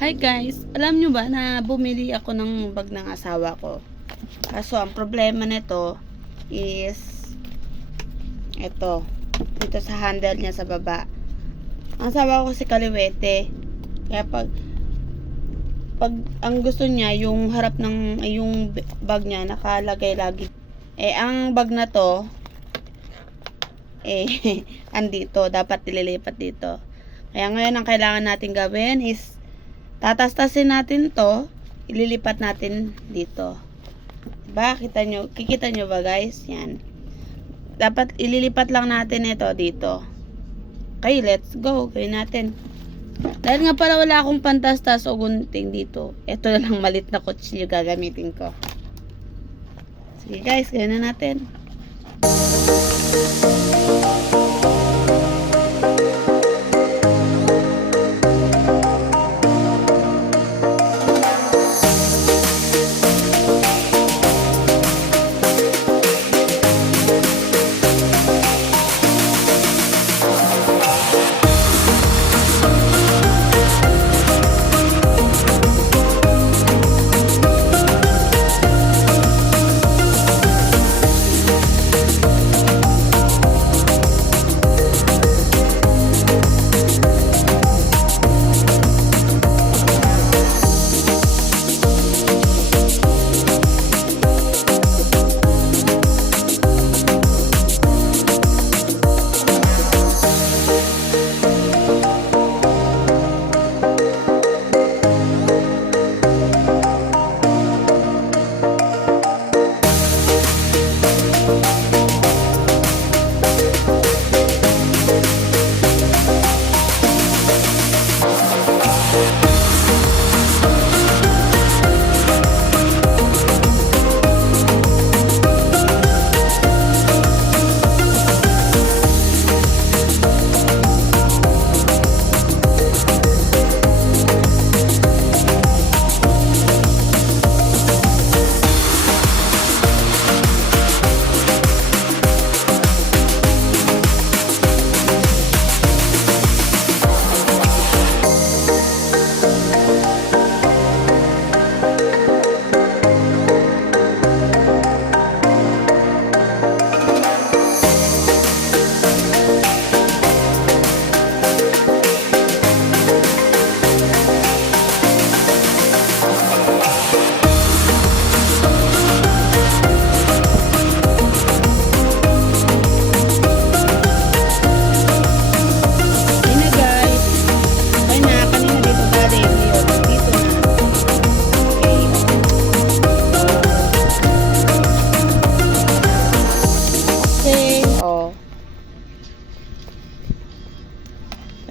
Hi guys, alam nyo ba na bumili ako ng bag ng asawa ko. Kaso ang problema nito is ito, dito sa handle niya sa baba. Ang asawa ko si kaliwete. Kaya pag ang gusto niya yung harap ng yung bag niya nakalagay lagi. Ang bag na to andito, dapat ililipat dito. Kaya ngayon ang kailangan natin gawin is tatastasin natin to, ililipat natin dito. Diba? Kikita nyo ba guys? Yan. Dapat ililipat lang natin ito dito. Okay, let's go. Gawin natin. Dahil nga pala wala akong pantastas o gunting dito, ito na lang malit na kutsilyo gagamitin ko. Sige guys, gawin na natin.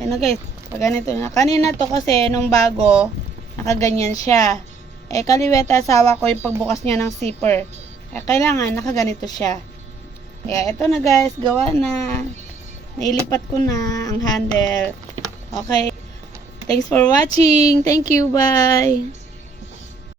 Na guys, ganito na. Kanina to kasi nung bago, nakaganyan siya. Kaliwete asawa ko yung pagbukas niya ng zipper. Kailangan nakaganito siya. Kaya ito na guys, gawa na. Nailipat ko na ang handle. Okay. Thanks for watching. Thank you. Bye.